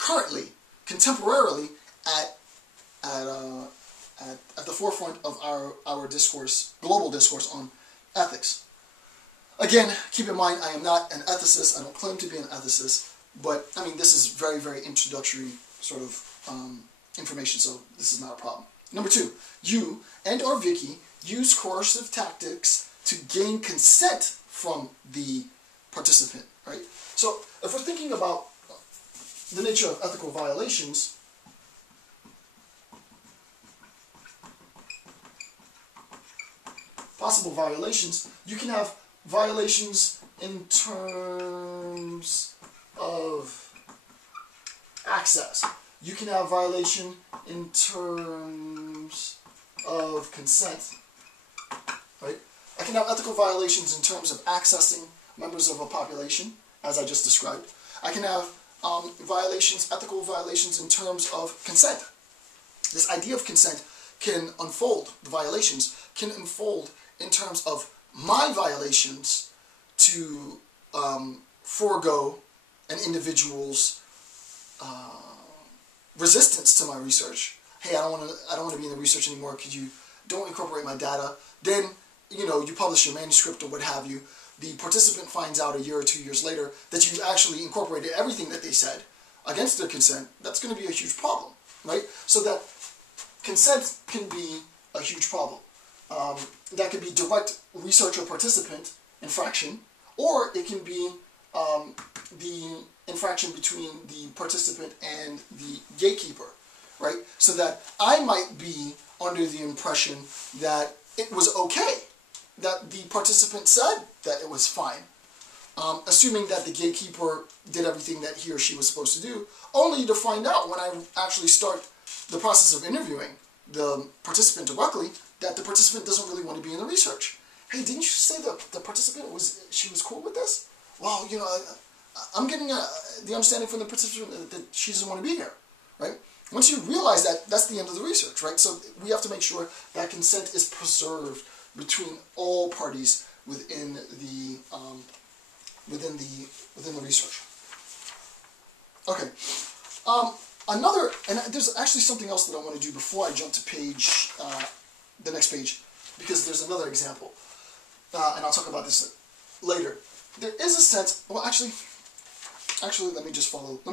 currently, contemporarily, at the forefront of our discourse, global discourse on ethics. Again, keep in mind, I am not an ethicist. I don't claim to be an ethicist, but I mean, this is very, very introductory sort of information, so this is not a problem. Number 2, you and/or Vicky use coercive tactics to gain consent from the participant, right? So if we're thinking about the nature of ethical violations, possible violations, you can have violations in terms of access. You can have violation in terms of consent, right? I can have ethical violations in terms of accessing members of a population, as I just described. I can have ethical violations in terms of consent. This idea of consent can unfold, the violations can unfold in terms of my violations to forego an individual's resistance to my research. Hey, I don't want to be in the research anymore. Could you don't incorporate my data? Then you publish your manuscript or what have you. The participant finds out a year or 2 years later that you actually incorporated everything that they said against their consent. That's going to be a huge problem, right? So that consent can be a huge problem. That could be direct researcher participant infraction, or it can be the infraction between the participant and the gatekeeper, right? So that I might be under the impression that it was okay, that the participant said that it was fine, assuming that the gatekeeper did everything that he or she was supposed to do, only to find out when I actually start the process of interviewing the participant directly that the participant doesn't really want to be in the research. Hey, didn't you say that the participant she was cool with this? Well, I'm getting the understanding from the participant that she doesn't want to be here, right? Once you realize that, that's the end of the research, right? So we have to make sure that consent is preserved between all parties within the research. Okay. And there's actually something else that I want to do before I jump to the next page, because there's another example, and I'll talk about this later. There is a sense. Well, actually, let me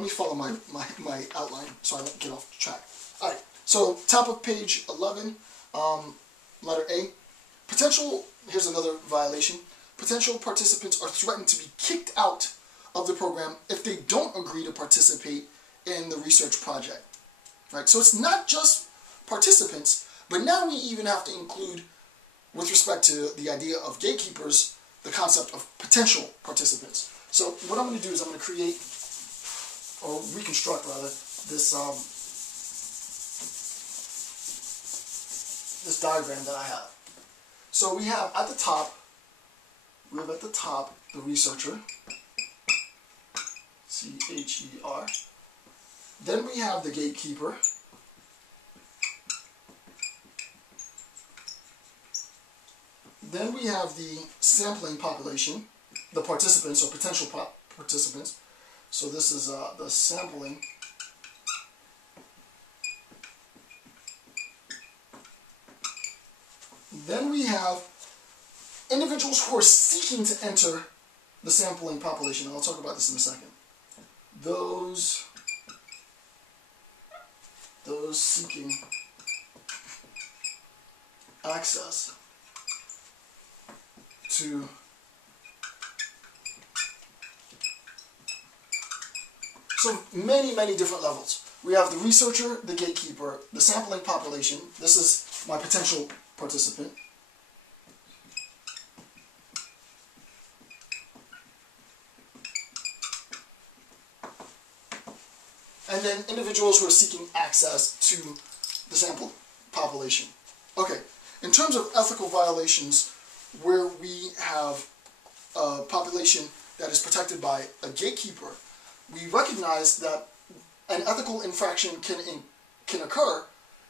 follow my outline so I don't get off track. All right. So top of page 11, letter A. Here's another violation. Potential participants are threatened to be kicked out of the program if they don't agree to participate in the research project. Right? So it's not just participants, but now we even have to include, with respect to the idea of gatekeepers, the concept of potential participants. So what I'm going to do is I'm going to create, or reconstruct rather, this diagram that I have. So we have at the top the researcher, C-H-E-R. Then we have the gatekeeper. Then we have the sampling population, the participants or potential participants. So this is the sampling. Then we have individuals who are seeking to enter the sampling population. And I'll talk about this in a second. Those seeking access to so many different levels. We have the researcher, the gatekeeper, the sampling population. This is my potential participant. And then individuals who are seeking access to the sample population. Okay, in terms of ethical violations, where we have a population that is protected by a gatekeeper, we recognize that an ethical infraction can occur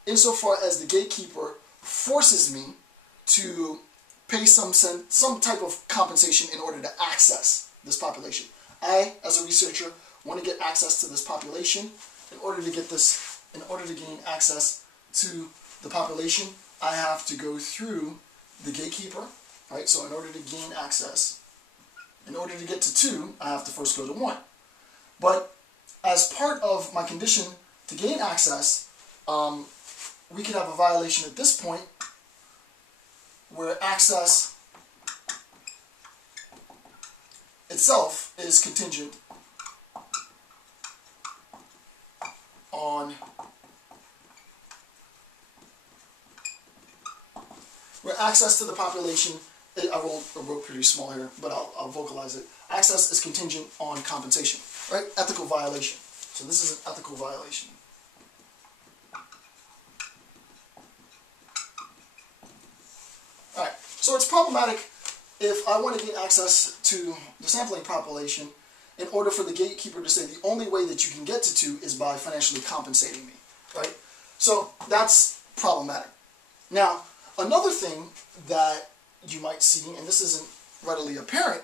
insofar as the gatekeeper forces me to pay some type of compensation in order to access this population. I, as a researcher, want to get access to this population. In order to gain access to the population, I have to go through the gatekeeper, right? So in order to gain access, in order to get to 2, I have to first go to 1. But as part of my condition to gain access, we could have a violation at this point where access itself is contingent on where access to the population, I wrote pretty small here, but I'll vocalize it. Access is contingent on compensation, right? Ethical violation. So this is an ethical violation. All right, so it's problematic if I want to gain access to the sampling population in order for the gatekeeper to say the only way that you can get to 2 is by financially compensating me, right? So that's problematic. Now, another thing that you might see, and this isn't readily apparent,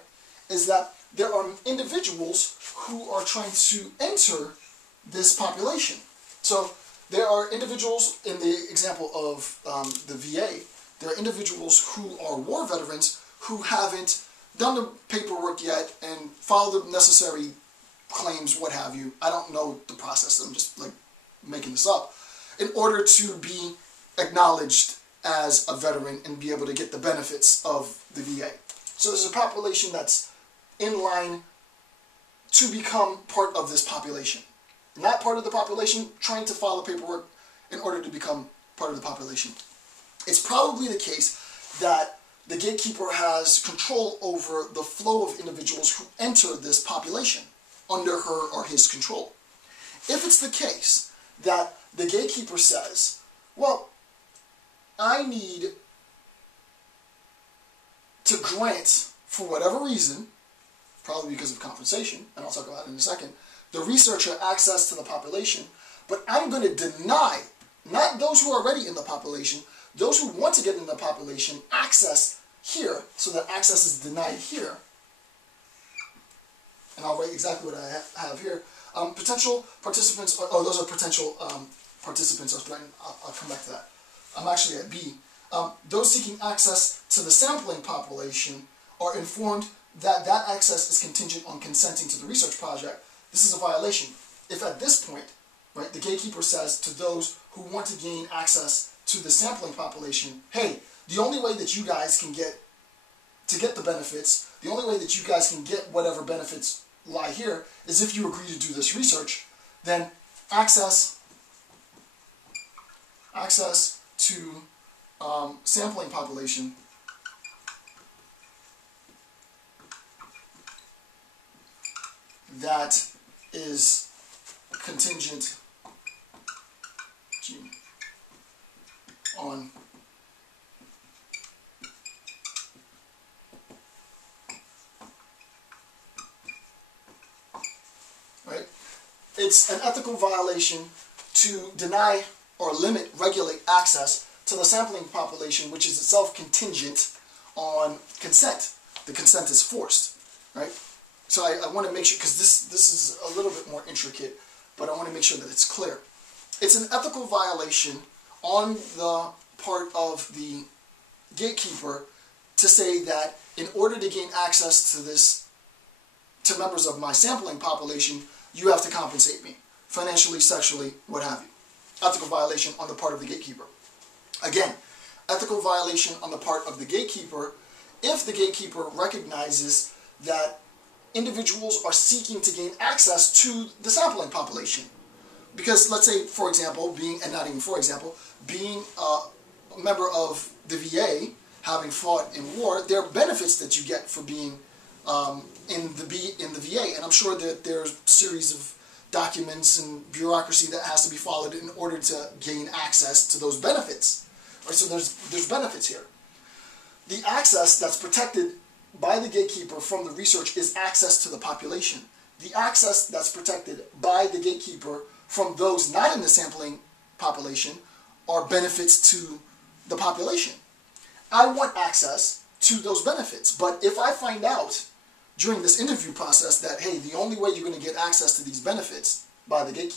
is that there are individuals who are trying to enter this population. So there are individuals, in the example of the VA, there are individuals who are war veterans who haven't done the paperwork yet and filed the necessary claims, what have you. I don't know the process, I'm just like making this up, in order to be acknowledged as a veteran and be able to get the benefits of the VA. So there's a population that's in line to become part of this population. Not part of the population, trying to file the paperwork in order to become part of the population. It's probably the case that the gatekeeper has control over the flow of individuals who enter this population under her or his control. If it's the case that the gatekeeper says, well, I need to grant, for whatever reason, probably because of compensation, and I'll talk about it in a second, the researcher access to the population, but I'm going to deny, not those who are already in the population, those who want to get in the population, access here, so that access is denied here. And I'll write exactly what I have here. Potential participants, those are potential participants are threatened. I'll come back to that. I'm actually at B. Those seeking access to the sampling population are informed that that access is contingent on consenting to the research project. This is a violation. If at this point, right, the gatekeeper says to those who want to gain access to the sampling population, hey, the only way that you guys can get the benefits, the only way that you guys can get whatever benefits lie here is if you agree to do this research, then access to sampling population that is contingent on right? It's an ethical violation to deny or limit, regulate access to the sampling population, which is itself contingent on consent. The consent is forced, right? So I want to make sure, because this is a little bit more intricate, but I want to make sure that it's clear. It's an ethical violation on the part of the gatekeeper to say that in order to gain access to members of my sampling population, you have to compensate me financially, sexually, what have you. Ethical violation on the part of the gatekeeper. Again, ethical violation on the part of the gatekeeper if the gatekeeper recognizes that individuals are seeking to gain access to the sampling population. Because let's say, for example, being a member of the VA, having fought in war, there are benefits that you get for being in the VA, and I'm sure that there's a series of documents and bureaucracy that has to be followed in order to gain access to those benefits. Right, so there's benefits here. The access that's protected by the gatekeeper from the research is access to the population. The access that's protected by the gatekeeper from those not in the sampling population are benefits to the population. I want access to those benefits, but if I find out during this interview process that, hey, the only way you're going to get access to these benefits by the gatekeeper